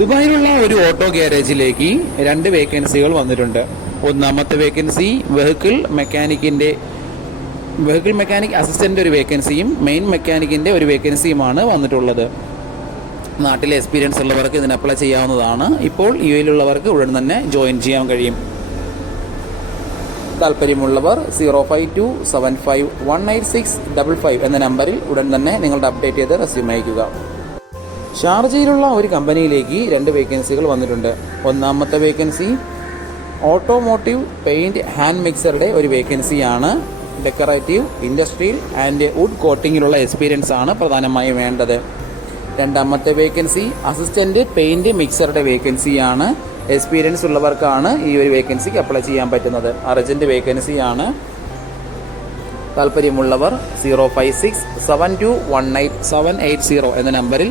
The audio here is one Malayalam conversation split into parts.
ദുബായിലുള്ള ഒരു ഓട്ടോ ഗ്യാരേജിലേക്ക് രണ്ട് വേക്കൻസികൾ വന്നിട്ടുണ്ട്. ഒന്നാമത്തെ വേക്കൻസി വെഹിക്കിൾ മെക്കാനിക്കിന്റെ വെഹിക്കിൾ മെക്കാനിക് അസിസ്റ്റന്റ് ഒരു വേക്കൻസിയും മെയിൻ മെക്കാനിക്കിന്റെ ഒരു വേക്കൻസിയുമാണ് വന്നിട്ടുള്ളത്. നാട്ടിലെ എക്സ്പീരിയൻസ് ഉള്ളവർക്ക് ഇതിന് അപ്ലൈ ചെയ്യാവുന്നതാണ്. ഇപ്പോൾ യു എയിലുള്ളവർക്ക് ഉടൻ തന്നെ ജോയിൻ ചെയ്യാൻ കഴിയും. താല്പര്യമുള്ളവർ zero five two seven five one eight six double five എന്ന നമ്പറിൽ ഉടൻ തന്നെ നിങ്ങളുടെ അപ്ഡേറ്റ് ചെയ്ത് റെസ്യൂം അയക്കുക ഷാർജയിലുള്ള ഒരു കമ്പനിയിലേക്ക് രണ്ട് വേക്കൻസികൾ വന്നിട്ടുണ്ട്. ഒന്നാമത്തെ വേക്കൻസി ഓട്ടോമോട്ടീവ് പെയിന്റ് ഹാൻഡ് മിക്സറുടെ ഒരു വേക്കൻസിയാണ് ഡെക്കറേറ്റീവ് ഇൻഡസ്ട്രിയൽ ആൻഡ് വുഡ് കോട്ടിങ്ങിലുള്ള എക്സ്പീരിയൻസ് ആണ് പ്രധാനമായും വേണ്ടത്. രണ്ടാമത്തെ വേക്കൻസി അസിസ്റ്റന്റ് പെയിന്റ് മിക്സറുടെ വേക്കൻസിയാണ് എക്സ്പീരിയൻസ് ഉള്ളവർക്കാണ് ഈ ഒരു വേക്കൻസിക്ക് അപ്ലൈ ചെയ്യാൻ പറ്റുന്നത്. അർജന്റ് വേക്കൻസിയാണ് താല്പര്യമുള്ളവർ zero five six seven two one eight seven eight zero എന്ന നമ്പറിൽ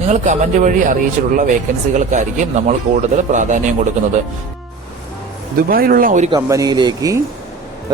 നിങ്ങൾ കമന്റ് വഴി അറിയിച്ചിട്ടുള്ള വേക്കൻസികൾക്കായിരിക്കും നമ്മൾ കൂടുതൽ പ്രാധാന്യം കൊടുക്കുന്നത്. ദുബായിലുള്ള ഒരു കമ്പനിയിലേക്ക്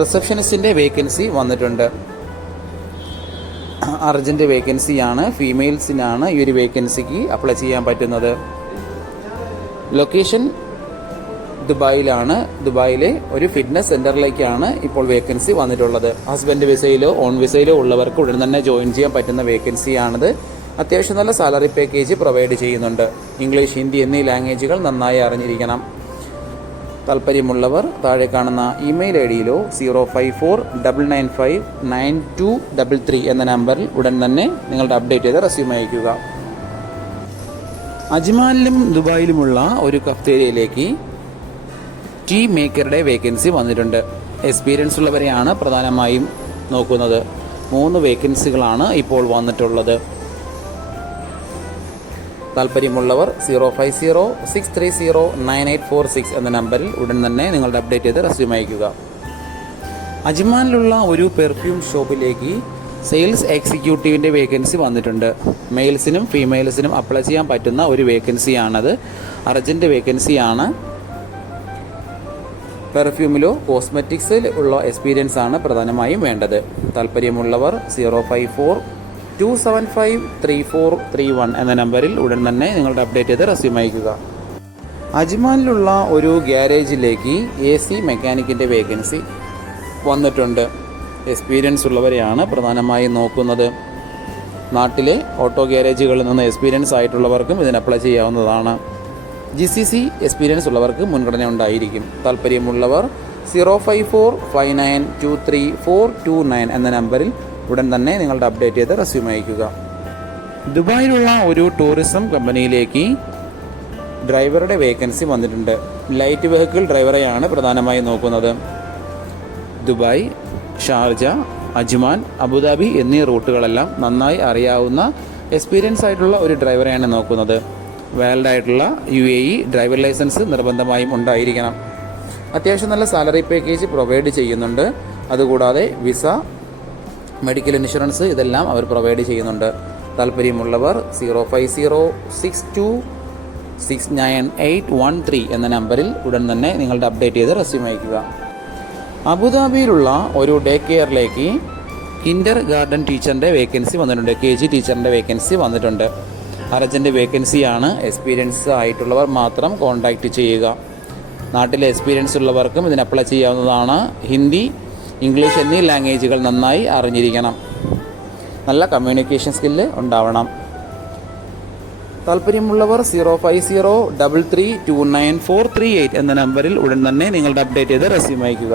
റിസപ്ഷനിസ്റ്റിന്റെ വേക്കൻസി വന്നിട്ടുണ്ട്. അർജന്റ് വേക്കൻസിയാണ് ഫീമെയിൽസിനാണ് ഈ ഒരു വേക്കൻസിക്ക് അപ്ലൈ ചെയ്യാൻ പറ്റുന്നത്. ലൊക്കേഷൻ ദുബായിലാണ്. ദുബായിലെ ഒരു ഫിറ്റ്നസ് സെന്ററിലേക്കാണ് ഇപ്പോൾ വേക്കൻസി വന്നിട്ടുള്ളത്. ഹസ്ബൻഡ് വിസയിലോ ഓൺ വിസയിലോ ഉള്ളവർക്ക് ഉടൻ തന്നെ ജോയിൻ ചെയ്യാൻ പറ്റുന്ന വേക്കൻസിയാണിത്. അത്യാവശ്യം നല്ല സാലറി പാക്കേജ് പ്രൊവൈഡ് ചെയ്യുന്നുണ്ട്. ഇംഗ്ലീഷ് ഹിന്ദി എന്നീ ലാംഗ്വേജുകൾ നന്നായി അറിഞ്ഞിരിക്കണം. താല്പര്യമുള്ളവർ താഴെ കാണുന്ന email I ഡിയിലോ zero five four double nine five nine two double three എന്ന നമ്പറിൽ ഉടൻ തന്നെ നിങ്ങളുടെ അപ്ഡേറ്റ് ചെയ്ത് റെസ്യൂം അയക്കുക അജ്മാനിലും ദുബായിലുമുള്ള ഒരു കഫ്തേരിയയിലേക്ക് ടീ മേക്കറുടെ വേക്കൻസി വന്നിട്ടുണ്ട്. എക്സ്പീരിയൻസ് ഉള്ളവരെയാണ് പ്രധാനമായും നോക്കുന്നത്. മൂന്ന് വേക്കൻസികളാണ് ഇപ്പോൾ വന്നിട്ടുള്ളത്. താല്പര്യമുള്ളവർ zero five zero six three zero nine eight four six എന്ന നമ്പറിൽ ഉടൻ തന്നെ നിങ്ങളുടെ അപ്ഡേറ്റ് ചെയ്ത് റെസ്യൂം അയക്കുക അജ്മാനിലുള്ള ഒരു പെർഫ്യൂം ഷോപ്പിലേക്ക് സെയിൽസ് എക്സിക്യൂട്ടീവിന്റെ വേക്കൻസി വന്നിട്ടുണ്ട്. മെയിൽസിനും ഫീമെയിൽസിനും അപ്ലൈ ചെയ്യാൻ പറ്റുന്ന ഒരു വേക്കൻസിയാണത്. അർജന്റ് വേക്കൻസിയാണ്. പെർഫ്യൂമിലോ കോസ്മെറ്റിക്സിൽ ഉള്ള എക്സ്പീരിയൻസ് ആണ് പ്രധാനമായും വേണ്ടത്. താല്പര്യമുള്ളവർ zero five four two seven five three four three one എന്ന നമ്പറിൽ ഉടൻ തന്നെ നിങ്ങളുടെ അപ്ഡേറ്റ് ചെയ്ത് റെസ്യൂം അയക്കുക അജ്മാനിലുള്ള ഒരു ഗ്യാരേജിലേക്ക് എ സി മെക്കാനിക്കിന്റെ വേക്കൻസി വന്നിട്ടുണ്ട്. എക്സ്പീരിയൻസ് ഉള്ളവരെയാണ് പ്രധാനമായും നോക്കുന്നത്. നാട്ടിലെ ഓട്ടോ ഗ്യാരേജുകളിൽ നിന്ന് എക്സ്പീരിയൻസ് ആയിട്ടുള്ളവർക്കും ഇതിന് അപ്ലൈ ചെയ്യാവുന്നതാണ്. ജി സി സി എക്സ്പീരിയൻസ് ഉള്ളവർക്ക് മുൻഗണന ഉണ്ടായിരിക്കും. താല്പര്യമുള്ളവർ zero five four five nine two three four two nine എന്ന നമ്പറിൽ ഉടൻ തന്നെ നിങ്ങളുടെ അപ്ഡേറ്റ് ചെയ്ത് റെസ്യൂം അയക്കുക ദുബായിലുള്ള ഒരു ടൂറിസം കമ്പനിയിലേക്ക് ഡ്രൈവറുടെ വേക്കൻസി വന്നിട്ടുണ്ട്. ലൈറ്റ് വെഹിക്കിൾ ഡ്രൈവറെയാണ് പ്രധാനമായും നോക്കുന്നത്. ദുബായ് ഷാർജ അജ്മാൻ അബുദാബി എന്നീ റൂട്ടുകളെല്ലാം നന്നായി അറിയാവുന്ന എക്സ്പീരിയൻസ് ആയിട്ടുള്ള ഒരു ഡ്രൈവറെയാണ് നോക്കുന്നത്. വാലിഡ് ആയിട്ടുള്ള U A E driver licence നിർബന്ധമായും ഉണ്ടായിരിക്കണം. അത്യാവശ്യം നല്ല സാലറി പാക്കേജ് പ്രൊവൈഡ് ചെയ്യുന്നുണ്ട്. അതുകൂടാതെ വിസ മെഡിക്കൽ ഇൻഷുറൻസ് ഇതെല്ലാം അവർ പ്രൊവൈഡ് ചെയ്യുന്നുണ്ട്. താല്പര്യമുള്ളവർ zero five zero six two six nine eight one three എന്ന നമ്പറിൽ ഉടൻ തന്നെ നിങ്ങളുടെ അപ്ഡേറ്റ് ചെയ്ത് റെസ്യൂം അയക്കുക അബുദാബിയിലുള്ള ഒരു ഡേ കെയറിലേക്ക് കിൻഡർ ഗാർഡൻ ടീച്ചറിന്റെ വേക്കൻസി വന്നിട്ടുണ്ട്. കെ ജി ടീച്ചറിന്റെ വേക്കൻസി വന്നിട്ടുണ്ട്. അർജന്റ് വേക്കൻസിയാണ്. എക്സ്പീരിയൻസ് ആയിട്ടുള്ളവർ മാത്രം കോൺടാക്റ്റ് ചെയ്യുക. നാട്ടിലെ എക്സ്പീരിയൻസ് ഉള്ളവർക്കും ഇതിന് അപ്ലൈ ചെയ്യാവുന്നതാണ്. ഹിന്ദി ഇംഗ്ലീഷ് എന്നീ ലാംഗ്വേജുകൾ നന്നായി അറിഞ്ഞിരിക്കണം. നല്ല കമ്മ്യൂണിക്കേഷൻ സ്കില്ല് ഉണ്ടാവണം. താല്പര്യമുള്ളവർ zero five zero double three two nine four three eight എന്ന നമ്പറിൽ ഉടൻ തന്നെ നിങ്ങളുടെ അപ്ഡേറ്റ് ചെയ്ത് റെസ്യൂം അയക്കുക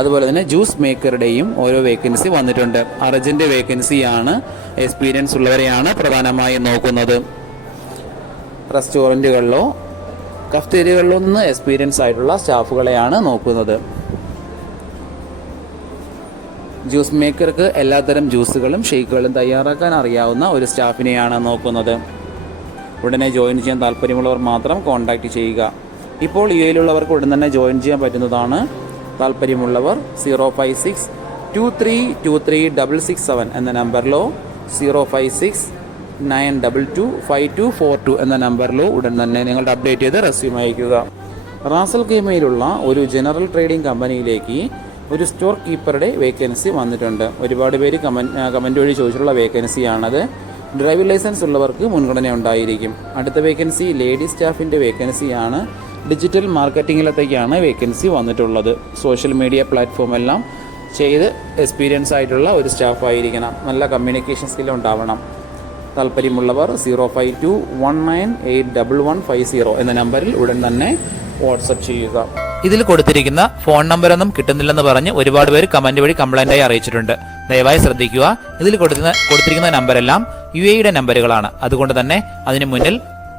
അതുപോലെ തന്നെ ജ്യൂസ് മേക്കറുടെയും ഓരോ വേക്കൻസി വന്നിട്ടുണ്ട്. അർജന്റ് വേക്കൻസിയാണ് എക്സ്പീരിയൻസ് ഉള്ളവരെയാണ് പ്രധാനമായും നോക്കുന്നത്. റെസ്റ്റോറന്റുകളിലോ കഫ്തേരികളിലോ നിന്ന് എക്സ്പീരിയൻസ് ആയിട്ടുള്ള സ്റ്റാഫുകളെയാണ് നോക്കുന്നത്. ജ്യൂസ് മേക്കർക്ക് എല്ലാത്തരം ജ്യൂസുകളും ഷെയ്ക്കുകളും തയ്യാറാക്കാൻ അറിയാവുന്ന ഒരു സ്റ്റാഫിനെയാണ് നോക്കുന്നത്. ഉടനെ ജോയിൻ ചെയ്യാൻ താല്പര്യമുള്ളവർ മാത്രം കോൺടാക്റ്റ് ചെയ്യുക. ഇപ്പോൾ യു എയിലുള്ളവർക്ക് ഉടൻ തന്നെ ജോയിൻ ചെയ്യാൻ പറ്റുന്നതാണ് താല്പര്യമുള്ളവർ zero five six two three two three double six seven എന്ന നമ്പറിലോ zero five six nine double two five two four two എന്ന നമ്പറിലോ ഉടൻ തന്നെ നിങ്ങളുടെ അപ്ഡേറ്റ് ചെയ്ത് റെസ്യൂം അയക്കുക റാസൽ ഗെയിമയിലുള്ള ഒരു ജനറൽ ട്രേഡിംഗ് കമ്പനിയിലേക്ക് ഒരു സ്റ്റോർ കീപ്പറുടെ വേക്കൻസി വന്നിട്ടുണ്ട്. ഒരുപാട് പേര് കമന്റ് കമന്റ് വഴി ചോദിച്ചിട്ടുള്ള വേക്കൻസിയാണത് ഡ്രൈവിംഗ് ലൈസൻസ് ഉള്ളവർക്ക് മുൻഗണന ഉണ്ടായിരിക്കും അടുത്ത വേക്കൻസി ലേഡി സ്റ്റാഫിന്റെ വേക്കൻസിയാണ് ഡിജിറ്റൽ മാർക്കറ്റിങ്ങിലത്തേക്കാണ് വേക്കൻസി വന്നിട്ടുള്ളത്. സോഷ്യൽ മീഡിയ പ്ലാറ്റ്ഫോം എല്ലാം ചെയ്ത് എക്സ്പീരിയൻസ് ആയിട്ടുള്ള ഒരു സ്റ്റാഫ് ആയിരിക്കണം നല്ല കമ്മ്യൂണിക്കേഷൻ സ്കിൽ ഉണ്ടാവണം. താല്പര്യമുള്ളവർ zero five two one nine eight double one five zero എന്ന നമ്പറിൽ ഉടൻ തന്നെ വാട്സപ്പ് ചെയ്യുക. ഇതിൽ കൊടുത്തിരിക്കുന്ന ഫോൺ നമ്പറൊന്നും കിട്ടുന്നില്ലെന്ന് പറഞ്ഞ് ഒരുപാട് പേര് കമന്റ് വഴി കംപ്ലൈന്റ് ആയി അറിയിച്ചിട്ടുണ്ട്. ദയവായി ശ്രദ്ധിക്കുക. ഇതിൽ കൊടുത്തിരിക്കുന്ന നമ്പറെല്ലാം യു എയുടെ നമ്പറുകളാണ്. അതുകൊണ്ട് തന്നെ അതിനു മുന്നിൽ